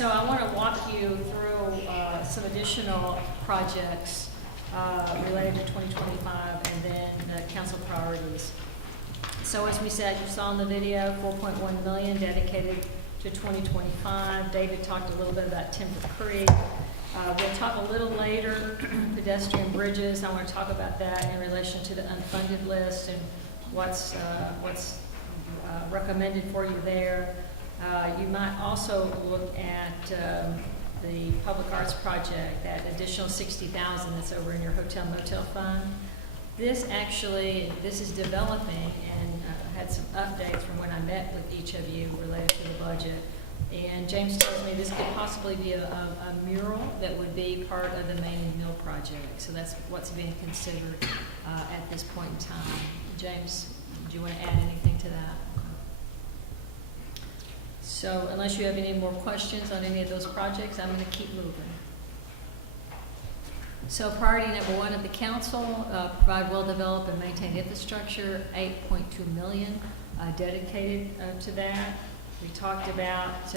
So I want to walk you through some additional projects related to 2025 and then council priorities. So as we said, you saw in the video, 4.1 million dedicated to 2025. David talked a little bit about Timber Creek. We'll talk a little later, pedestrian bridges. I want to talk about that in relation to the unfunded list and what's recommended for you there. You might also look at the public arts project, that additional $60,000 that's over in your hotel motel fund. This is developing, and had some updates from when I met with each of you related to the budget. And James tells me this could possibly be a mural that would be part of the Main Mill project. So that's what's being considered at this point in time. James, do you want to add anything to that? So unless you have any more questions on any of those projects, I'm going to keep moving. So priority number one of the council, provide well-developed and maintained infrastructure, 8.2 million dedicated to that. We talked about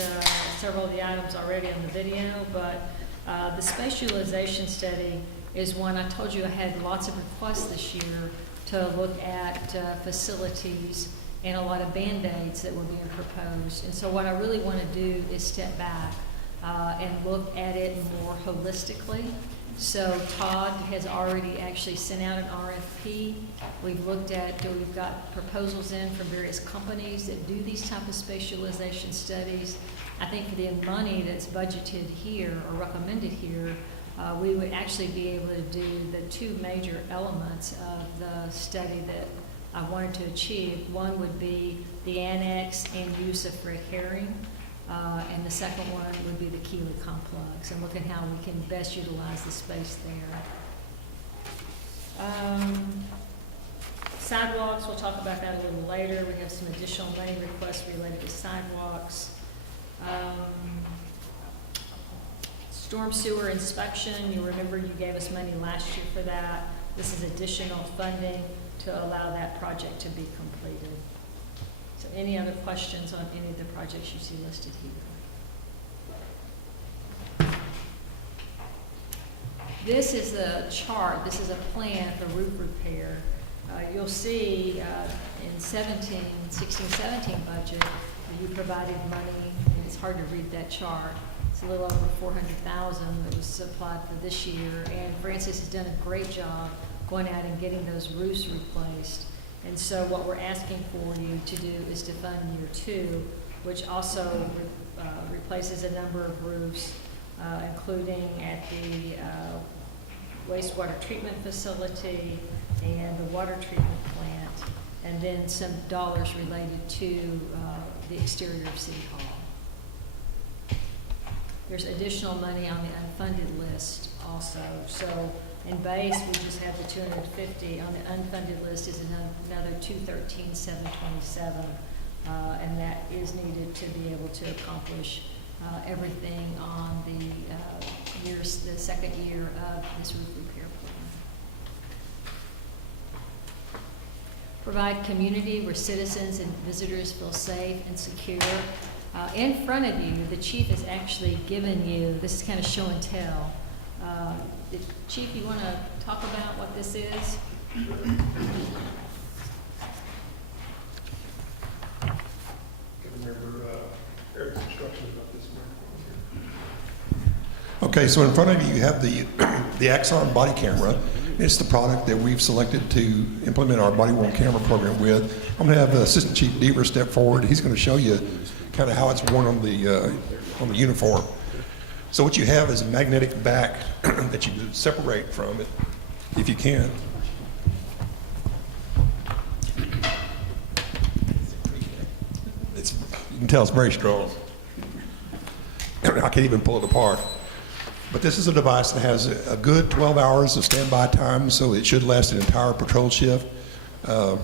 several of the items already on the video, but the spatialization study is one. I told you I had lots of requests this year to look at facilities and a lot of Band-Aids that were being proposed. And so what I really want to do is step back and look at it more holistically. So Todd has already actually sent out an RFP. We've got proposals in from various companies that do these type of spatialization studies. I think for the money that's budgeted here or recommended here, we would actually be able to do the two major elements of the study that I wanted to achieve. One would be the annex and use of red herring. And the second one would be the Keeley complex, and look at how we can best utilize the space there. Sidewalks, we'll talk about that a little later. We have some additional money requests related to sidewalks. Storm sewer inspection, you remember you gave us money last year for that. This is additional funding to allow that project to be completed. So any other questions on any of the projects you see listed here? This is a chart, this is a plan for roof repair. You'll see in 16, 17 budget, you provided money, and it's hard to read that chart. It's a little over $400,000 that was supplied for this year, and Francis has done a great job going out and getting those roofs replaced. And so what we're asking for you to do is to fund year two, which also replaces a number of roofs, including at the wastewater treatment facility and the water treatment plant, and then some dollars related to the exterior of City Hall. There's additional money on the unfunded list also. So in base, we just have the 250. On the unfunded list is another 213,727, and that is needed to be able to accomplish everything on the second year of this roof repair plan. Provide community where citizens and visitors feel safe and secure. In front of you, the chief has actually given you, this is kind of show and tell. Chief, you want to talk about what this is? Eric's instructions about this. Okay, so in front of you, you have the Axon body camera. It's the product that we've selected to implement our body-worn camera program with. I'm going to have Assistant Chief Deaver step forward. He's going to show you kind of how it's worn on the uniform. So what you have is a magnetic back that you separate from it, if you can. You can tell it's very strong. I can't even pull it apart. But this is a device that has a good 12 hours of standby time, so it should last an entire patrol shift. We're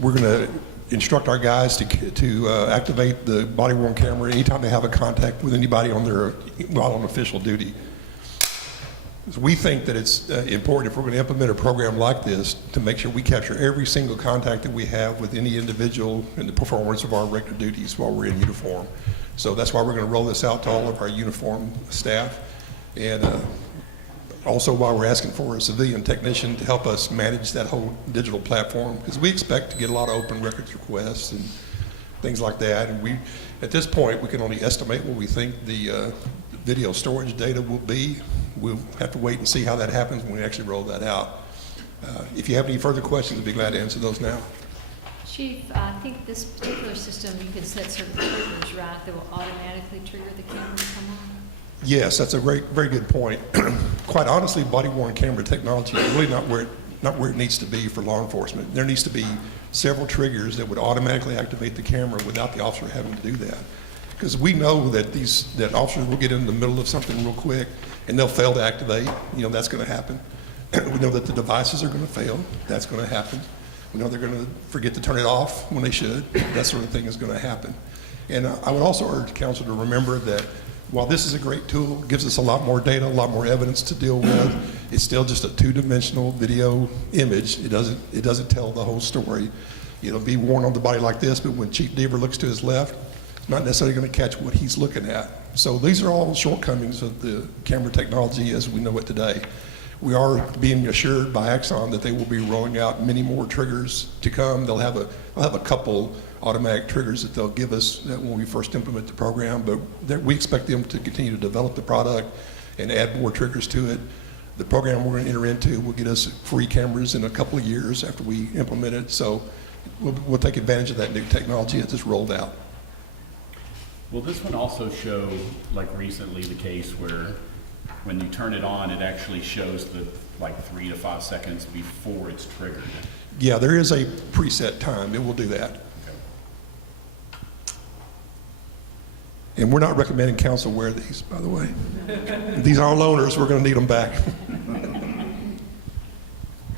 going to instruct our guys to activate the body-worn camera anytime they have a contact with anybody while on official duty. So we think that it's important, if we're going to implement a program like this, to make sure we capture every single contact that we have with any individual in the performance of our regular duties while we're in uniform. So that's why we're going to roll this out to all of our uniformed staff. And also why we're asking for a civilian technician to help us manage that whole digital platform, because we expect to get a lot of open records requests and things like that. And at this point, we can only estimate what we think the video storage data will be. We'll have to wait and see how that happens when we actually roll that out. If you have any further questions, I'd be glad to answer those now. Chief, I think this particular system, you can set certain triggers, right, that will automatically trigger the camera to come on? Yes, that's a very good point. Quite honestly, body-worn camera technology is really not where it needs to be for law enforcement. There needs to be several triggers that would automatically activate the camera without the officer having to do that. Because we know that that officers will get in the middle of something real quick and they'll fail to activate. That's going to happen. We know that the devices are going to fail. That's going to happen. We know they're going to forget to turn it off when they should. That sort of thing is going to happen. And I would also urge council to remember that while this is a great tool, it gives us a lot more data, a lot more evidence to deal with, it's still just a two-dimensional video image. It doesn't tell the whole story. It'll be worn on the body like this, but when Chief Deaver looks to his left, it's not necessarily going to catch what he's looking at. So these are all shortcomings of the camera technology as we know it today. We are being assured by Axon that they will be rolling out many more triggers to come. They'll have a couple automatic triggers that they'll give us when we first implement the program, but we expect them to continue to develop the product and add more triggers to it. The program we're going to enter into will get us free cameras in a couple of years after we implement it, so we'll take advantage of that new technology as it's rolled out. Will this one also show, like recently, the case where when you turn it on, it actually shows the 3 to 5 seconds before it's triggered? Yeah, there is a preset time. It will do that. And we're not recommending council wear these, by the way. These are loaners. We're going to need them back.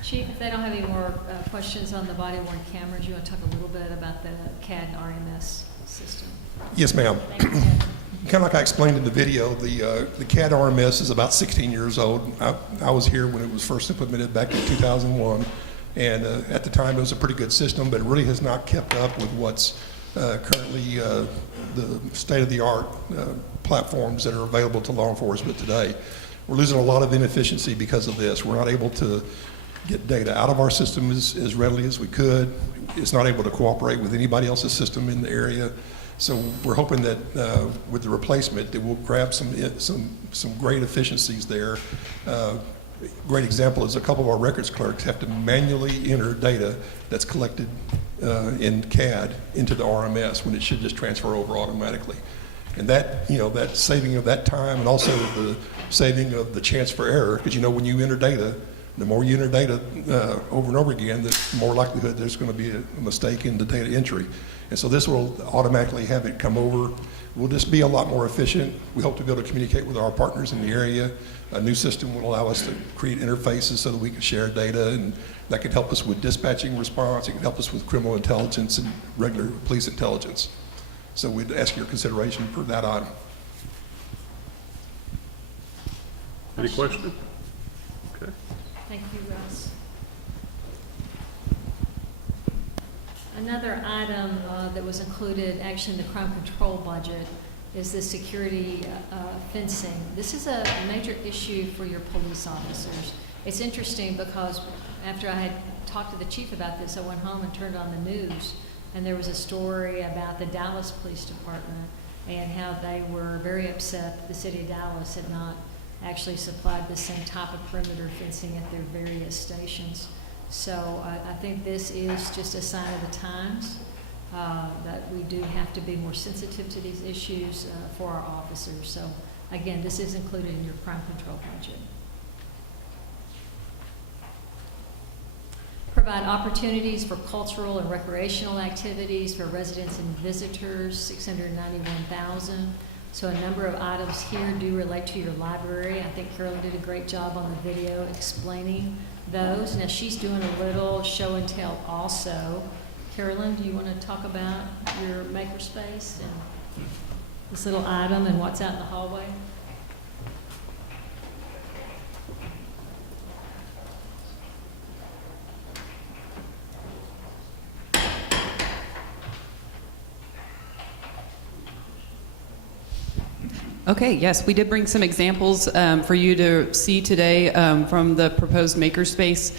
Chief, if they don't have any more questions on the body-worn cameras, you want to talk a little bit about the CAD and RMS system? Yes, ma'am. Thank you, Ted. Kind of like I explained in the video, the CAD RMS is about 16 years old. I was here when it was first implemented back in 2001, and at the time it was a pretty good system, but it really has not kept up with what's currently the state-of-the-art platforms that are available to law enforcement today. We're losing a lot of inefficiency because of this. We're not able to get data out of our system as readily as we could. It's not able to cooperate with anybody else's system in the area. So we're hoping that with the replacement that we'll grab some great efficiencies there. Great example is a couple of our records clerks have to manually enter data that's collected in CAD into the RMS when it should just transfer over automatically. And that, that saving of that time and also the saving of the chance for error, because when you enter data, the more you enter data over and over again, the more likelihood there's going to be a mistake in the data entry. And so this will automatically have it come over. We'll just be a lot more efficient. We hope to be able to communicate with our partners in the area. A new system will allow us to create interfaces so that we can share data, and that can help us with dispatching response. It can help us with criminal intelligence and regular police intelligence. So we'd ask your consideration for that item. Any questions? Okay. Thank you, Russ. Another item that was included actually in the crime control budget is the security fencing. This is a major issue for your police officers. It's interesting because after I had talked to the chief about this, I went home and turned on the news, and there was a story about the Dallas Police Department and how they were very upset that the city of Dallas had not actually supplied the same type of perimeter fencing at their various stations. So I think this is just a sign of the times that we do have to be more sensitive to these issues for our officers. So again, this is included in your crime control budget. Provide opportunities for cultural and recreational activities for residents and visitors, $691,000. So a number of items here do relate to your library. I think Carolyn did a great job on the video explaining those. Now she's doing a little show and tell also. Carolyn, do you want to talk about your Makerspace and this little item and what's out in the hallway? Okay, yes, we did bring some examples for you to see today from the proposed Makerspace.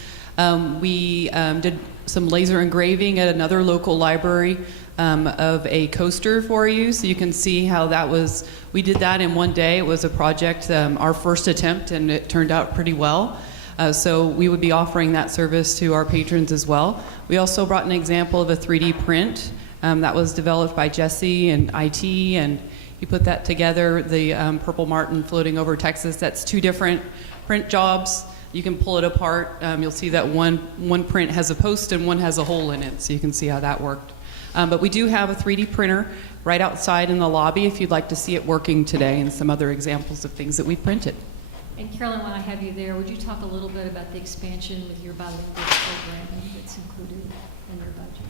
We did some laser engraving at another local library of a coaster for you, so you can see how that was. We did that in one day. It was a project, our first attempt, and it turned out pretty well. So we would be offering that service to our patrons as well. We also brought an example of a 3D print that was developed by Jesse and IT, and he put that together, the Purple Martin floating over Texas. That's two different print jobs. You can pull it apart. You'll see that one print has a post and one has a hole in it, so you can see how that worked. But we do have a 3D printer right outside in the lobby if you'd like to see it working today, and some other examples of things that we've printed. And Carolyn, while I have you there, would you talk a little bit about the expansion with your bilingual programming that's included in your budget?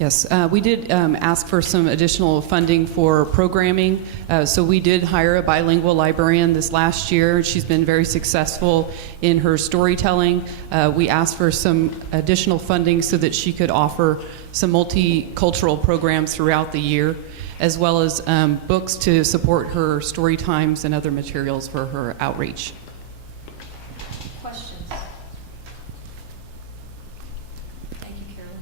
Yes, we did ask for some additional funding for programming. So we did hire a bilingual librarian this last year. She's been very successful in her storytelling. We asked for some additional funding so that she could offer some multicultural programs throughout the year, as well as books to support her story times and other materials for her outreach. Questions? Thank you, Carolyn.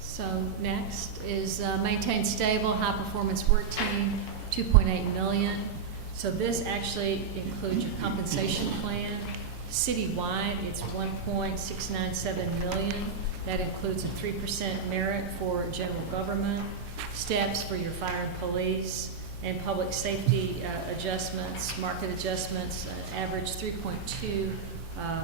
So next is maintain stable, high-performance work team, 2.8 million. So this actually includes your compensation plan. Citywide, it's 1.697 million. That includes a 3% merit for general government, steps for your fire and police, and public safety adjustments, market adjustments, average 3.2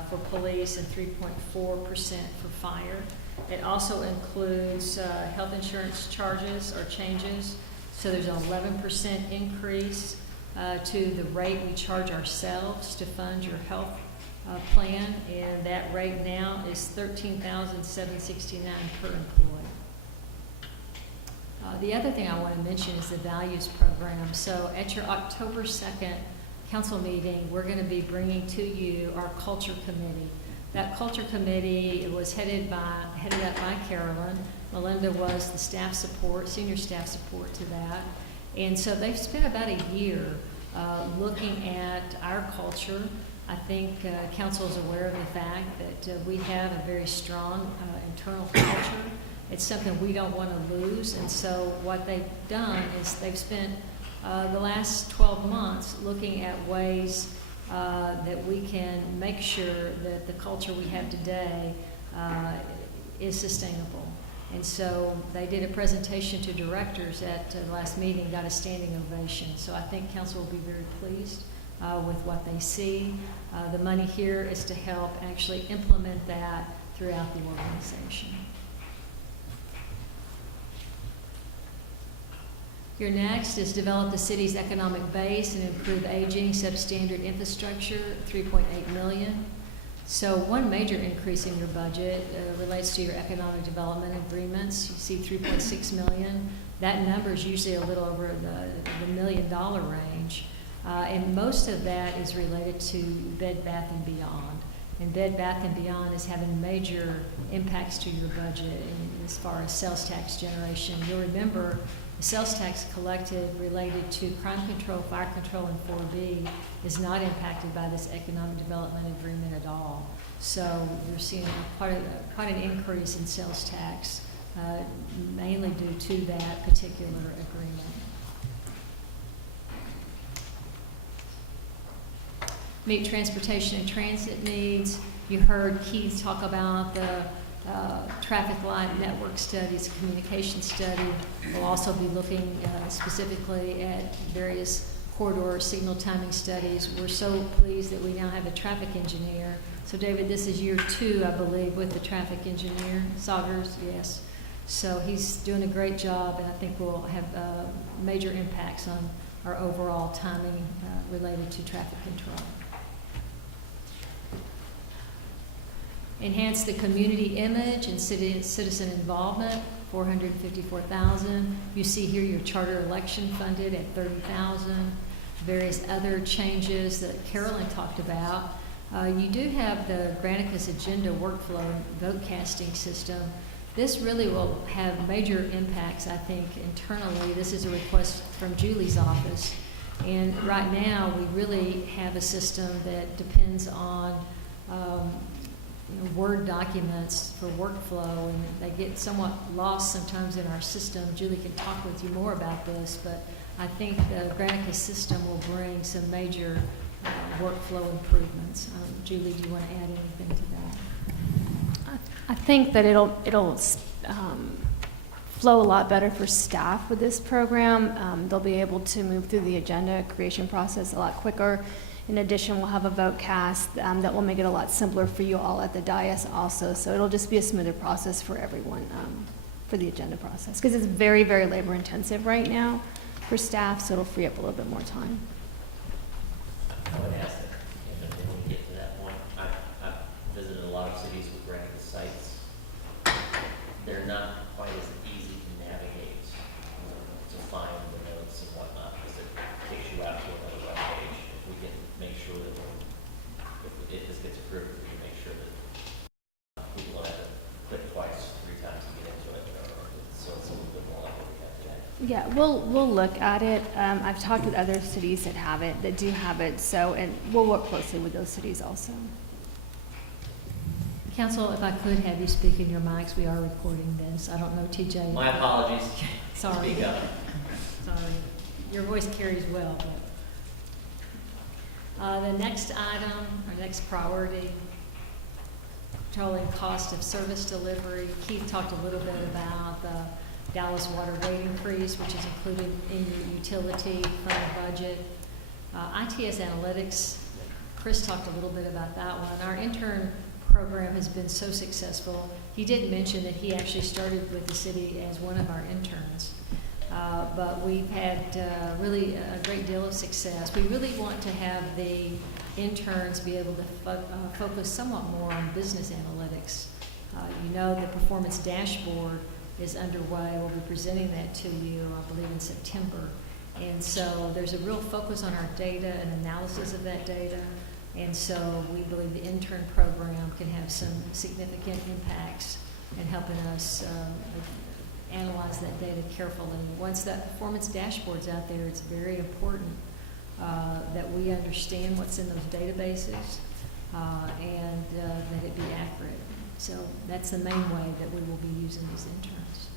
for police and 3.4% for fire. It also includes health insurance charges or changes. So there's an 11% increase to the rate we charge ourselves to fund your health plan, and that rate now is $13,769 per employee. The other thing I want to mention is the values program. So at your October 2nd council meeting, we're going to be bringing to you our culture committee. That culture committee was headed up by Carolyn. Melinda was the staff support, senior staff support to that. And so they've spent about a year looking at our culture. I think council is aware of the fact that we have a very strong internal culture. It's something we don't want to lose, and so what they've done is they've spent the last 12 months looking at ways that we can make sure that the culture we have today is sustainable. And so they did a presentation to directors at the last meeting, got a standing ovation. So I think council will be very pleased with what they see. The money here is to help actually implement that throughout the organization. Your next is develop the city's economic base and improve aging substandard infrastructure, $3.8 million. So one major increase in your budget relates to your economic development agreements. You see $3.6 million. That number is usually a little over the $1 million range. And most of that is related to Bed Bath & Beyond. And Bed Bath & Beyond is having major impacts to your budget as far as sales tax generation. You'll remember the sales tax collected related to crime control, fire control, and 4B is not impacted by this economic development agreement at all. So you're seeing quite an increase in sales tax, mainly due to that particular agreement. Meet transportation and transit needs. You heard Keith talk about the traffic light network studies, communication study. We'll also be looking specifically at various corridor signal timing studies. We're so pleased that we now have a traffic engineer. So David, this is year 2, I believe, with the traffic engineer, Saugers, yes. So he's doing a great job, and I think we'll have major impacts on our overall timing related to traffic control. Enhance the community image and citizen involvement, $454,000. You see here your charter election funded at $30,000. Various other changes that Carolyn talked about. You do have the Granicus agenda workflow vote casting system. This really will have major impacts, I think, internally. This is a request from Julie's office. And right now, we really have a system that depends on Word documents for workflow, and they get somewhat lost sometimes in our system. Julie can talk with you more about this, but I think the Granicus system will bring some major workflow improvements. Julie, do you want to add anything to that? I think that it'll flow a lot better for staff with this program. They'll be able to move through the agenda creation process a lot quicker. In addition, we'll have a vote cast that will make it a lot simpler for you all at the dais also. So it'll just be a smoother process for everyone for the agenda process, because it's very, very labor intensive right now for staff, so it'll free up a little bit more time. I would ask that, when we get to that point, I've visited a lot of cities with Granicus sites. They're not quite as easy to navigate, to find the notes and whatnot, because it takes you out to another web page. If we can make sure that if this gets approved, we can make sure that people don't have to click twice, 3 times to get into it, so it's a little bit more like what we have today. Yeah, we'll look at it. I've talked with other cities that have it, that do have it, and we'll work closely with those cities also. Council, if I could have you speak in your mics, we are recording this. I don't know, TJ. My apologies. Sorry. Speak up. Sorry. Your voice carries well, but. The next item, our next priority, controlling cost of service delivery. Keith talked a little bit about the Dallas water rate increase, which is included in your utility fund budget. ITS analytics, Chris talked a little bit about that one. Our intern program has been so successful. He did mention that he actually started with the city as one of our interns. But we've had really a great deal of success. We really want to have the interns be able to focus somewhat more on business analytics. You know, the performance dashboard is underway. We'll be presenting that to you, I believe, in September. And so there's a real focus on our data and analysis of that data. And so we believe the intern program can have some significant impacts in helping us analyze that data carefully. Once that performance dashboard's out there, it's very important that we understand what's in those databases and that it be accurate. So that's the main way that we will be using these interns.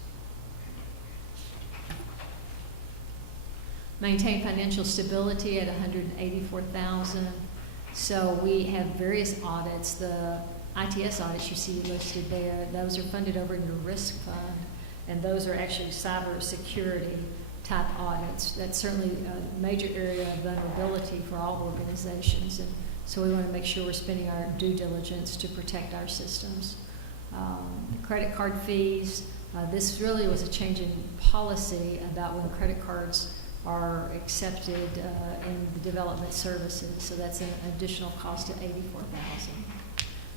Maintain financial stability at $184,000. So we have various audits. The ITS audits you see listed there, those are funded over in your risk fund, and those are actually cyber security type audits. That's certainly a major area of vulnerability for all organizations, and so we want to make sure we're spending our due diligence to protect our systems. Credit card fees, this really was a change in policy about when credit cards are accepted in the development services, so that's an additional cost of $84,000.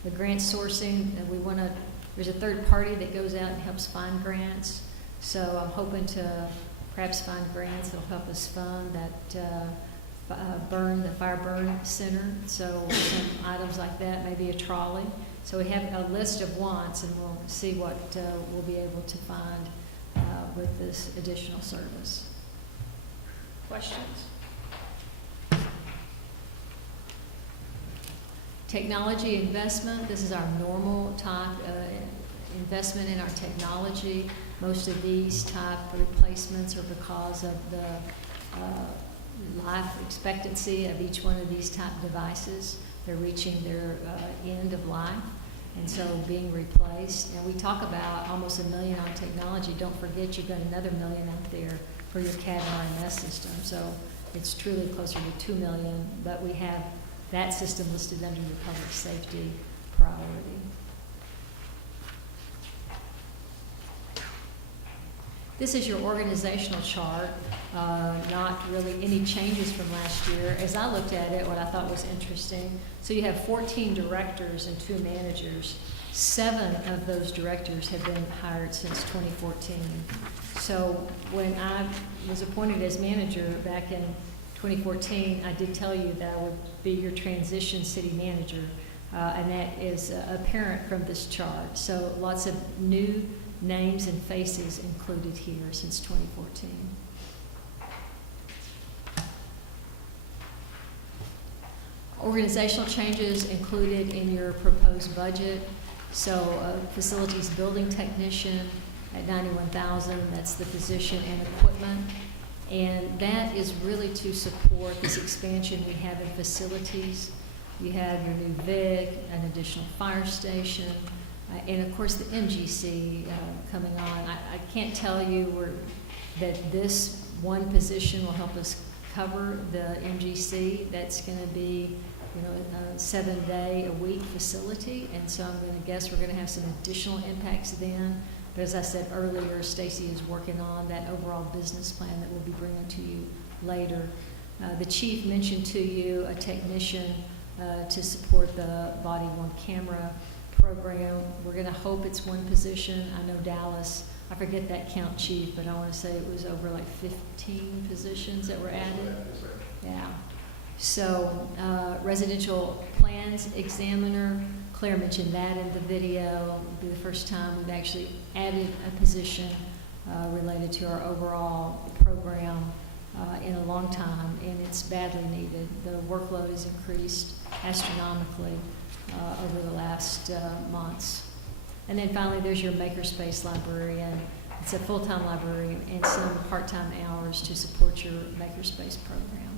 The grant sourcing, there's a third party that goes out and helps find grants, so I'm hoping to perhaps find grants that'll help us fund that the fire burn center, so some items like that, maybe a trolley. So we have a list of wants, and we'll see what we'll be able to find with this additional service. Questions? Technology investment, this is our normal type investment in our technology. Most of these type replacements are because of the life expectancy of each one of these type devices. They're reaching their end of life, and so being replaced. And we talk about almost $1 million on technology. Don't forget you've got another $1 million out there for your CAD and RMS system. So it's truly closer to $2 million, but we have that system listed under your public safety priority. This is your organizational chart, not really any changes from last year. As I looked at it, what I thought was interesting, so you have 14 directors and 2 managers. 7 of those directors have been hired since 2014. So when I was appointed as manager back in 2014, I did tell you that I would be your transition city manager, and that is apparent from this chart. So lots of new names and faces included here since 2014. Organizational changes included in your proposed budget. So facilities building technician at $91,000, that's the position and equipment. And that is really to support this expansion we have in facilities. You have your new VIC, an additional fire station, and of course the MGC coming on. I can't tell you that this one position will help us cover the MGC. That's going to be, a 7-day-a-week facility, and so I'm going to guess we're going to have some additional impacts then. But as I said earlier, Stacy is working on that overall business plan that we'll be bringing to you later. The chief mentioned to you a technician to support the body-worn camera program. We're going to hope it's one position. I know Dallas, I forget that count, chief, but I want to say it was over like 15 positions that were added. Yeah. So residential plans examiner, Claire mentioned that in the video. It'll be the first time we've actually added a position related to our overall program in a long time, and it's badly needed. The workload has increased astronomically over the last months. And then finally, there's your Makerspace librarian. It's a full-time librarian and some part-time hours to support your Makerspace program.